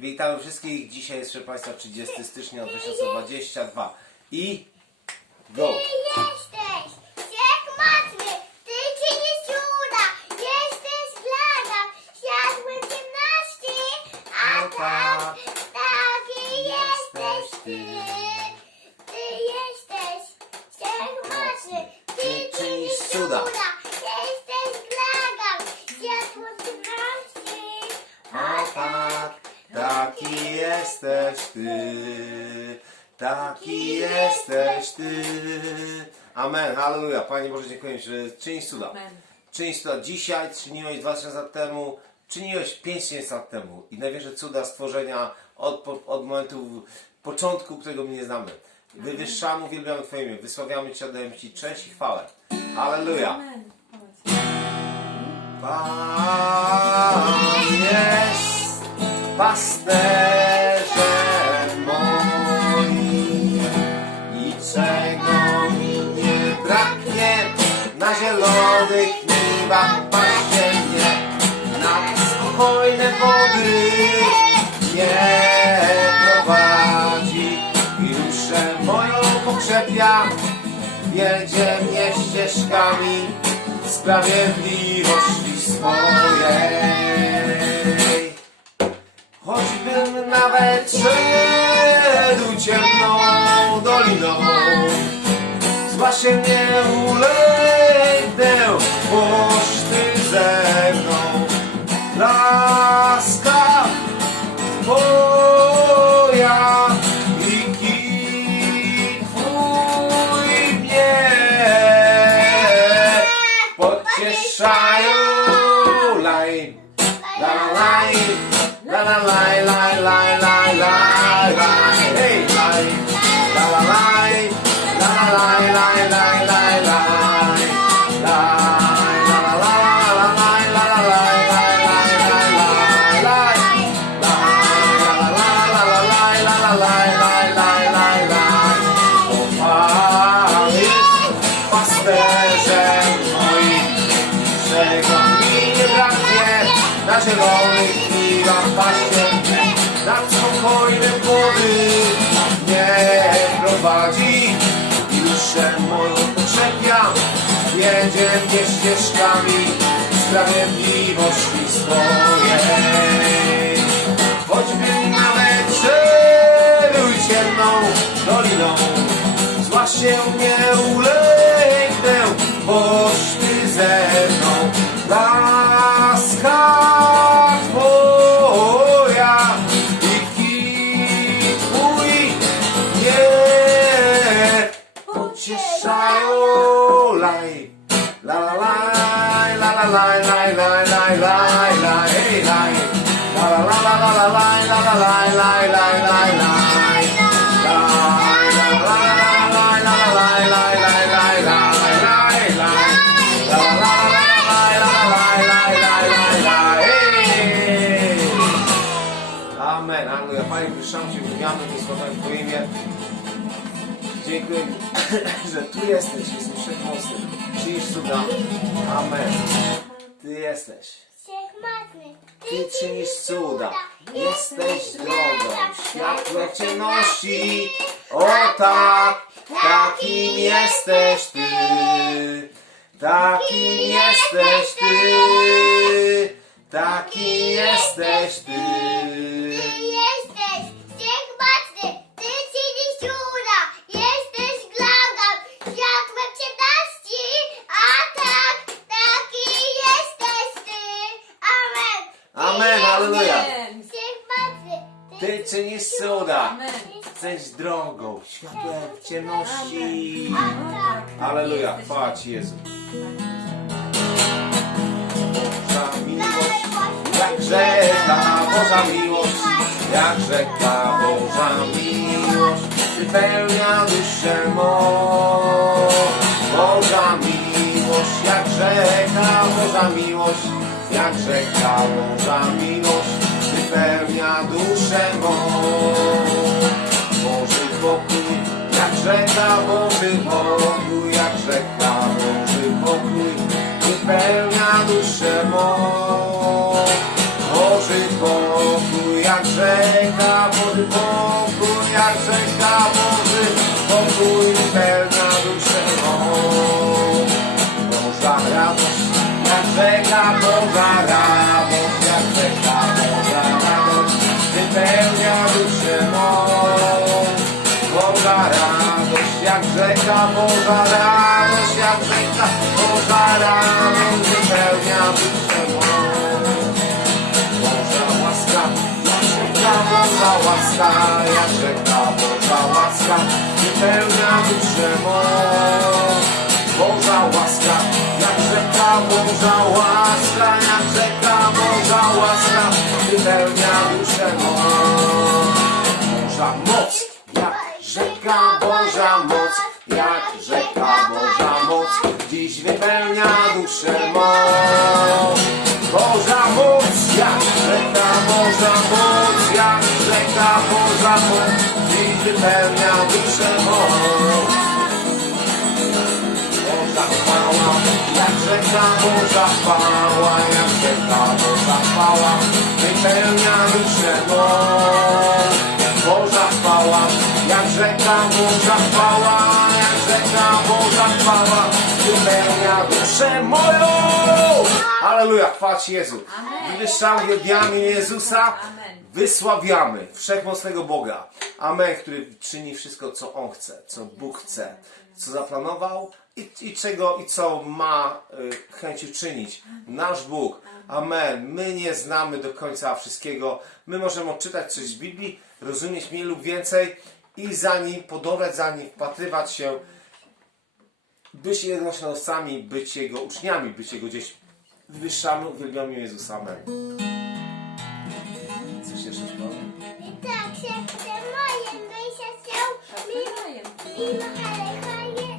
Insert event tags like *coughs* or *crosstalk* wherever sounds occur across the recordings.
Witamy wszystkich. Dzisiaj jest, proszę Państwa, 30 stycznia 2022. I go! Ty jesteś wszechmocny, ty czynisz cuda, jesteś glada, światłem ciemności, a No tak, tak, taki jesteś jesteś ty. ty. Ty jesteś wszechmocny, ty Ty czynisz czynisz cuda. cuda, jesteś glada, światłem ciemności, A tak, taki jesteś Ty. Taki jesteś Ty. Amen, halleluja. Panie Boże, dziękuję Ci, że czynisz cuda. Amen. Czynisz cuda dzisiaj, czyniłeś 2000 lat temu, czyniłeś 5000 lat temu. I największe cuda stworzenia od, od momentu początku, którego my nie znamy. Wywyższamy, uwielbiamy Twoje imię, wysławiamy Cię, oddajemy Ci cześć i chwałę. Halleluja. Pan jest pasterzem pasie mnie na spokojne wody nie prowadzi. I duszę moją pokrzepia wiedzie mnie ścieżkami sprawiedliwości swojej. Choćbym nawet szedł ciemną doliną, zła się nie ulęknę, ścieżkami sprawiedliwości swojej. Choćby nawet szedł ciemną doliną zła się nie ulęknę Wyszłam Cię, wymiamy, wysławiam Twoje imię. Dziękuję, *coughs* że Tu jesteś, jesteś wszechmocny. Czynisz cuda. Amen. Ty jesteś. wszechmocny, Ty czynisz cuda. Jesteś drogą, światłem ciemności. O tak, takim jesteś Ty. Takim jesteś Ty. Takim jesteś Ty. Halleluja. Ty czynisz cuda. Jesteś drogą, światłem w ciemności. a. Aleluja, chwała Ci Jezu. Boża miłość, jak rzeka Boża miłość, jak rzeka Boża miłość, wypełnia duszę mą. Boża miłość, jak rzeka Boża miłość, jak rzeka Boża miłość, wypełnia duszę mą. Boży pokój, jak rzeka Boży pokój, jak rzeka Boży pokój, wypełnia duszę mą. Boży pokój, jak rzeka Boży pokój, jak rzeka Boży pokój rzeka Boża radość, jak rzeka Boża radość wypełnia duszę. Boża łaska, jak rzeka Boża łaska, jak rzeka Boża łaska wypełnia duszę. Boża łaska, jak rzeka Boża łaska, jak rzeka Boża łaska wypełnia duszę mą. Boża moc, jak rzeka Boża moc, jak rzeka Boża moc, dziś wypełnia duszę mą. Boża moc, jak rzeka Boża moc, jak rzeka Boża moc, dziś wypełnia duszę mą. Boża chwała, jak rzeka Boża chwała, jak rzeka Boża chwała, wypełnia duszę mą. Halleluja, chwała Ci Jezu. Wywyższamy, uwielbiamy Jezusa, wysławiamy wszechmocnego Boga. Amen, który czyni wszystko, co On chce, co Bóg chce, co zaplanował i, i czego i co ma y, chęć uczynić. Nasz Bóg. Amen. My nie znamy do końca wszystkiego. My możemy odczytać coś z Biblii, rozumieć mniej lub więcej i za nim podążać za nim, wpatrywać się, być Jego naśladowcami, być Jego uczniami, być Jego dziećmi. Wywyższamy, uwielbiamy Jezusa. Amen. Coś jeszcze powiem? Tak się chce moje się Szatemajem. mimo halechaje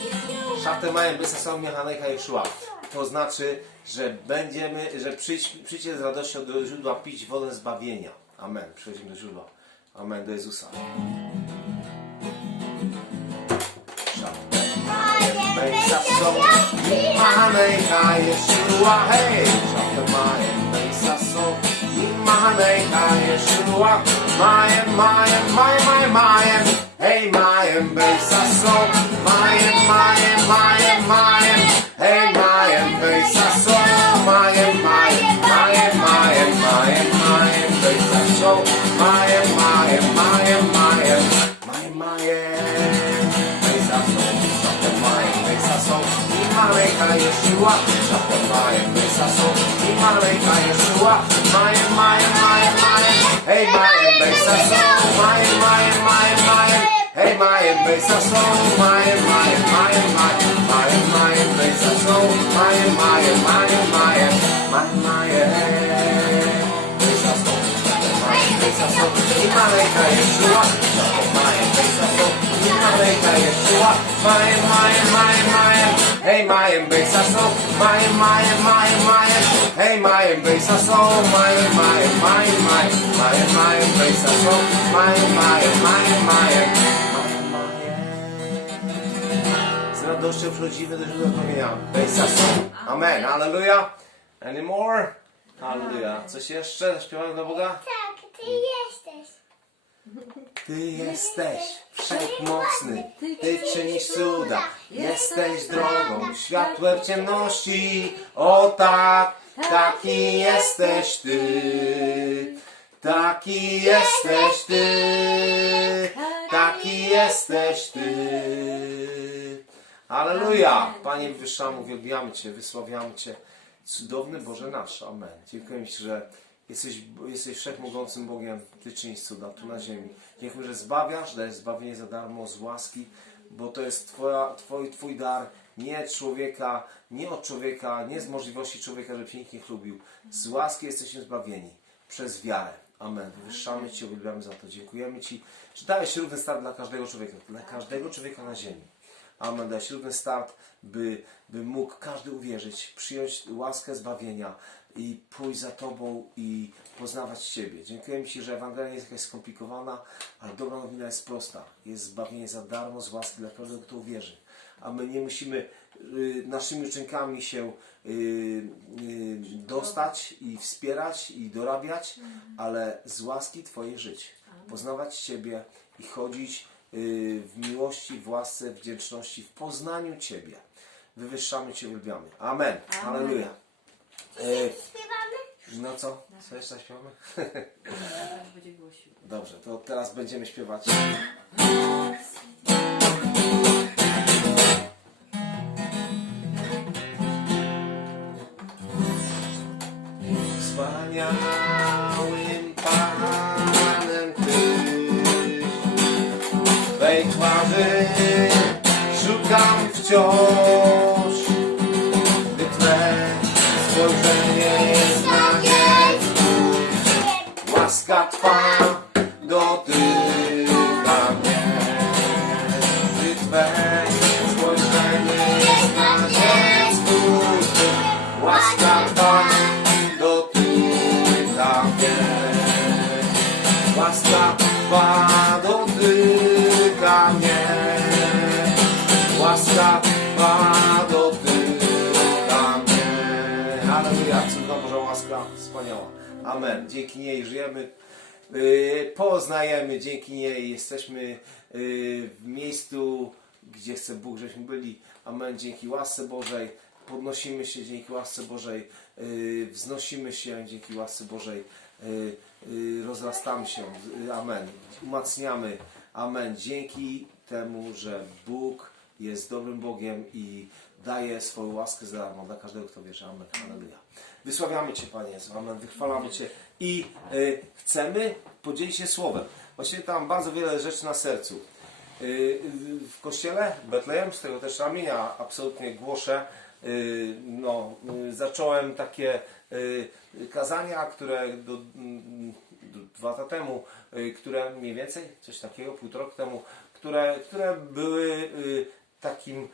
Jezu. Szatę mają by są Michanecha Jeszua. To znaczy, że będziemy, że przyjdź, przyjdzie z radością do źródła pić wodę zbawienia. Amen. Przychodzimy do źródła. Amen. Do Jezusa. Mają by są Michanecha Jeszua. Hej! Szatę mają by są Michanecha Jeszua. Majem, majem, majem, majem, majem. Hej, majem by są Majem, majem, majem, majem. Hej, majem by są Majem, majem, majem, Michanecha Jeszua. Szatę majem by są Michanecha Jeszua. Majem, majem, majem, majem. Hej, majem by są Majem, majem, majem, majem. Hej, majem by są Majem, majem, majem, majem. Majem, majem by są Majem, majem, majem, majem. Majem, majem. By są Majem by są Michanecha Jeszua. Szatę majem by są Michanecha Hej, majem by są Majem, majem, majem, majem. Hej, majem by są Majem, majem, majem, majem. Majem, majem by są Majem, majem, majem, majem. Z radością przychodzimy do źródła promienia. Bejsa są. Amen. Hallelujah. Any more? Hallelujah. Coś jeszcze? Zaśpiewamy dla Boga? Tak, ty jesteś. Ty jesteś wszechmocny, Ty czynisz cuda, jesteś drogą, światłem ciemności. O tak, taki jesteś Ty, taki jesteś Ty, taki jesteś Ty. Aleluja! Panie, wywyższamy, uwielbiamy Cię, wysławiamy Cię. Cudowny Boże nasz. Amen. Dziękuję Ci, że jesteś, jesteś wszechmogącym Bogiem. Ty czynisz cuda tu na ziemi. Dziękuję, że zbawiasz, dajesz zbawienie za darmo z łaski, bo to jest twoja, twój, twój dar. Nie człowieka, nie od człowieka, nie z możliwości człowieka, żeby pięknie chlubił. Z łaski jesteśmy zbawieni przez wiarę. Amen. Wywyższamy Cię, uwielbiamy za to. Dziękujemy Ci, że dałeś równy start dla każdego człowieka, dla każdego człowieka na ziemi. Amen. Dałeś równy start, by, by mógł każdy uwierzyć, przyjąć łaskę zbawienia i pójść za Tobą i poznawać Ciebie. Dziękuję Ci, że Ewangelia jest jakaś skomplikowana, ale dobra nowina jest prosta. Jest zbawienie za darmo z łaski dla każdego, kto uwierzy. A my nie musimy y, naszymi uczynkami się y, y, dostać i wspierać i dorabiać, ale z łaski Twojej żyć. Poznawać Ciebie i chodzić w miłości, w łasce, wdzięczności, w poznaniu Ciebie. Wywyższamy Cię, uwielbiamy. Amen. Amen. Halleluja. E, Śpiewamy? no co? Co jeszcze śpiewamy? Dobrze, to teraz będziemy śpiewać. Amen. Dzięki niej żyjemy, yy, poznajemy, dzięki niej jesteśmy yy, w miejscu, gdzie chce Bóg, żeśmy byli. Amen. Dzięki łasce Bożej podnosimy się dzięki łasce Bożej, yy, wznosimy się dzięki łasce Bożej, rozrastamy się. Amen. Umacniamy. Amen. Dzięki temu, że Bóg jest dobrym Bogiem i daje swoją łaskę za darmo dla każdego, kto wierzy. Amen. Halleluja. Wysławiamy Cię, Panie Jezu. Amen. Wychwalamy Cię i y, chcemy podzielić się słowem. Właściwie tam bardzo wiele rzeczy na sercu. Y, y, w kościele Betlejem, z tego też ramienia absolutnie głoszę. Y, no, y, zacząłem takie y, kazania, które do, mm, dwa lata temu, y, które mniej więcej, coś takiego, półtora temu, które, które były y, takim y,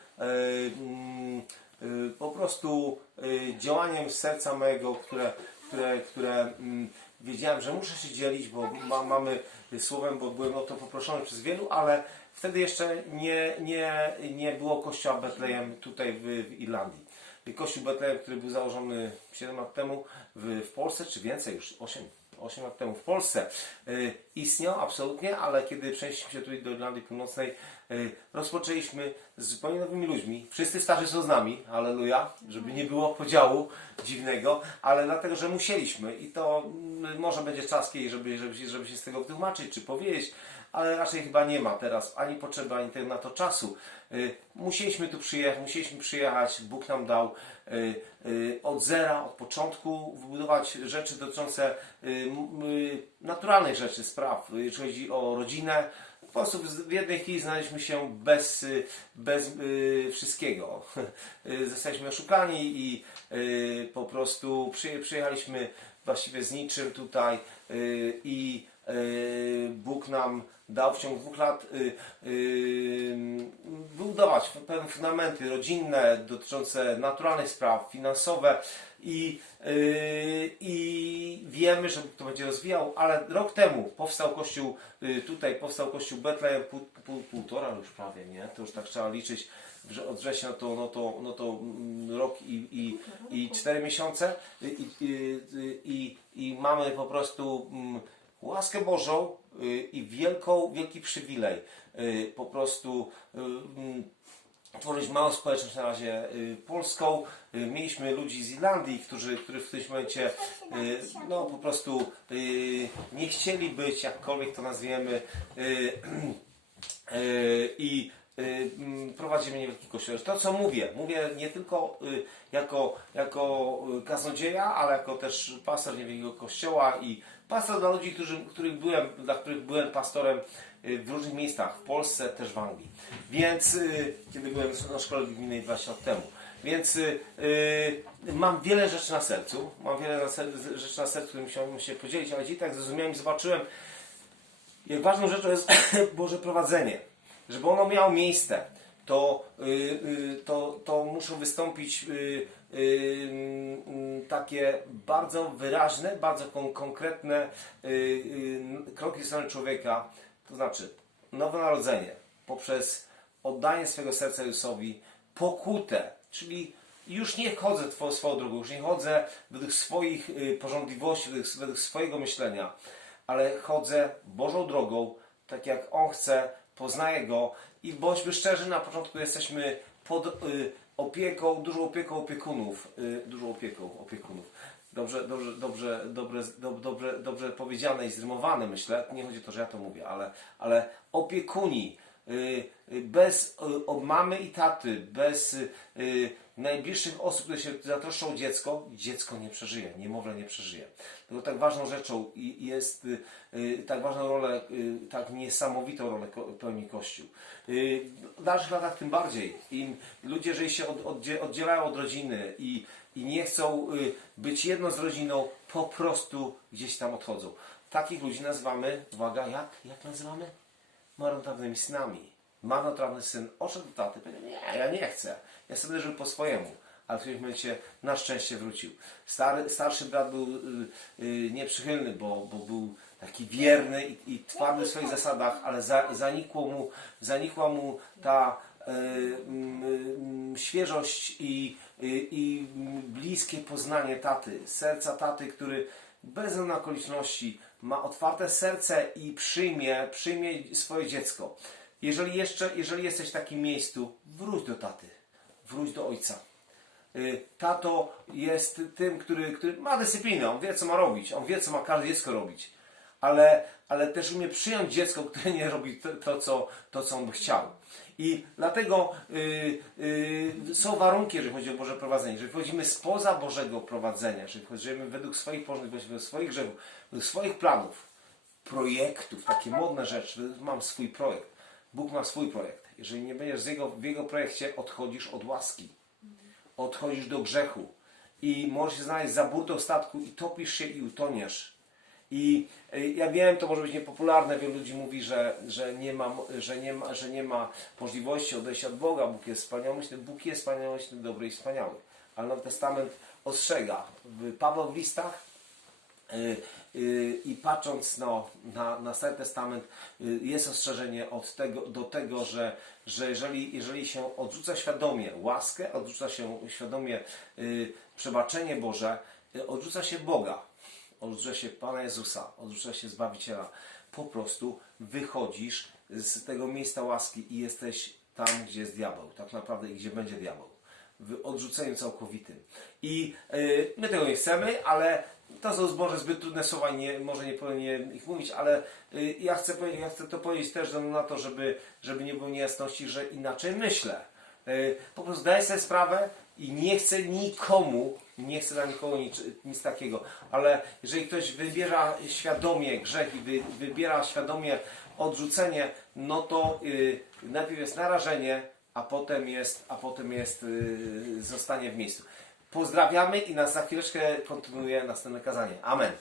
mm, y, po prostu y, działaniem serca mojego, które, które, które mm, wiedziałem, że muszę się dzielić, bo ma, mamy słowem, bo byłem o to poproszony przez wielu, ale wtedy jeszcze nie, nie, nie było kościoła Betlejem tutaj w, w Irlandii. Kościół Betlejem, który był założony 7 lat temu w, w Polsce, czy więcej już, 8, 8 lat temu w Polsce, y, istniał absolutnie, ale kiedy przenieśliśmy się tutaj do Irlandii Północnej, y, rozpoczęliśmy z zupełnie nowymi ludźmi. Wszyscy starzy są z nami, aleluja, żeby nie było podziału dziwnego, ale dlatego, że musieliśmy i to mm, może będzie czas żeby, żeby, żeby się z tego wytłumaczyć, czy powiedzieć, ale raczej chyba nie ma teraz ani potrzeby, ani tego na to czasu. Y, Musieliśmy tu przyjechać, musieliśmy przyjechać, Bóg nam dał y, y, od zera, od początku wybudować rzeczy dotyczące naturalnych rzeczy, spraw, jeżeli chodzi o rodzinę. Po prostu w jednej chwili znaleźliśmy się bez, bez wszystkiego. *laughs* Zostaliśmy oszukani i po prostu przyje- przyjechaliśmy właściwie z niczym tutaj i Bóg nam dał w ciągu dwóch lat y, y, wybudować pewne fundamenty rodzinne dotyczące naturalnych spraw, finansowe i, y, i wiemy, że to będzie rozwijał, ale rok temu powstał kościół, y, tutaj powstał kościół Betlejem, pół, pół, półtora już prawie, nie? To już tak trzeba liczyć, że od września to, no to, no to mm, rok i, i, i cztery miesiące i, i, i, i, i mamy po prostu mm, łaskę Bożą y, i wielką, wielki przywilej y, po prostu y, mm, tworzyć małą społeczność na razie polską. Mieliśmy ludzi z Irlandii, którzy, którzy w tym momencie no, po prostu nie chcieli być, jakkolwiek to nazwiemy, *clears throat* i y, mm, prowadzimy niewielki kościół. To, co mówię, mówię nie tylko y, jako, jako y, kaznodzieja, ale jako też pastor niewielkiego kościoła i pastor dla ludzi, którzy, których byłem, dla których byłem pastorem w różnych miejscach, w Polsce, też w Anglii. Więc, kiedy byłem na szkole biblijnej 20 lat temu. Więc y, y, mam wiele rzeczy na sercu, mam wiele na ser- rzeczy na sercu, którymi chciałbym się podzielić, ale dzisiaj tak zrozumiałem i zobaczyłem, jak ważną rzeczą jest *coughs* Boże prowadzenie. Żeby ono miało miejsce, to, y, y, to, to muszą wystąpić y, y, takie bardzo wyraźne, bardzo kon, konkretne kroki ze strony człowieka. To znaczy nowe narodzenie poprzez oddanie swego serca Jezusowi, pokutę czyli już nie chodzę swoją drogą, już nie chodzę według swoich porządliwości, według, według swojego myślenia, ale chodzę Bożą drogą, tak jak On chce, poznaję Go i bądźmy szczerzy, na początku jesteśmy pod y, opieką, dużą opieką opiekunów, y, dużą opieką opiekunów. Dobrze, dobrze, dobrze, dobrze, dob- dobrze, dobrze powiedziane i zrymowane myślę. Nie chodzi o to, że ja to mówię, ale, ale opiekuni. Y, y, Bez y, mamy i taty, bez najbliższych osób, które się zatroszczą o dziecko, dziecko nie przeżyje, niemowlę nie przeżyje. Dlatego tak ważną rzeczą jest, tak ważną rolę, tak niesamowitą rolę pełni Kościół. W dalszych latach tym bardziej. Im ludzie, jeżeli się od, oddzie- oddzielają od rodziny i, nie chcą być jedno z rodziną, po prostu gdzieś tam odchodzą. Takich ludzi nazywamy, uwaga, jak? Jak nazywamy? Marnotrawnymi synami. Marnotrawny syn odszedł do taty, powiedział, nie, ja nie chcę. Ja sobie żył po swojemu. Ale w którymś momencie na szczęście wrócił. Stary, starszy brat był y, y, nieprzychylny, bo, bo był taki wierny i, i twardy w swoich zasadach, ale za, zanikło mu, zanikła mu ta y, mm, świeżość i, i, bliskie poznanie taty, serca taty, który bez okoliczności ma otwarte serce i przyjmie, przyjmie swoje dziecko. Jeżeli jeszcze, jeżeli jesteś w takim miejscu, wróć do taty, wróć do ojca. Y, Tato jest tym, który, który ma dyscyplinę, on wie co ma robić, on wie co ma każde dziecko robić, ale, ale też umie przyjąć dziecko, które nie robi to, to, co, to co on by chciał. I dlatego y, y, są warunki, jeżeli chodzi o Boże prowadzenie. Jeżeli wchodzimy spoza Bożego prowadzenia, jeżeli wchodzimy według swoich porządków, według swoich grzechów, według swoich planów, projektów, takie modne rzeczy, mam swój projekt. Bóg ma swój projekt. Jeżeli nie będziesz z jego, w Jego projekcie, odchodzisz od łaski odchodzisz do grzechu i możesz się znaleźć za burtą statku i topisz się i utoniesz. I y, ja wiem, to może być niepopularne, wielu ludzi mówi, że, że, nie ma, że, nie ma, że nie ma możliwości odejścia od Boga. Bóg jest wspaniałomyślny, Bóg jest wspaniałomyślny, dobry i wspaniały. Ale Nowy Testament ostrzega. Paweł w listach Y, y, I patrząc no, na, na Stary Testament, y, jest ostrzeżenie od tego, do tego, że, że jeżeli, jeżeli się odrzuca świadomie łaskę, odrzuca się świadomie y, przebaczenie Boże, y, odrzuca się Boga, odrzuca się Pana Jezusa, odrzuca się Zbawiciela, po prostu wychodzisz z tego miejsca łaski i jesteś tam, gdzie jest diabeł, tak naprawdę i gdzie będzie diabeł w odrzuceniu całkowitym. I y, my tego nie chcemy, ale to są zboże zbyt trudne słowa nie, może nie powinienem ich mówić, ale y, ja, chcę, ja chcę to powiedzieć też na to, żeby, żeby nie było niejasności, że inaczej myślę. Y, po prostu zdaję sobie sprawę i nie chcę nikomu, nie chcę dla nikogo nic, nic takiego, ale jeżeli ktoś wybiera świadomie grzech i wy, wybiera świadomie odrzucenie, no to y, najpierw jest narażenie, a potem jest, a potem jest y, zostanie w miejscu. Pozdrawiamy i nas za chwileczkę kontynuuje następne kazanie. Amen.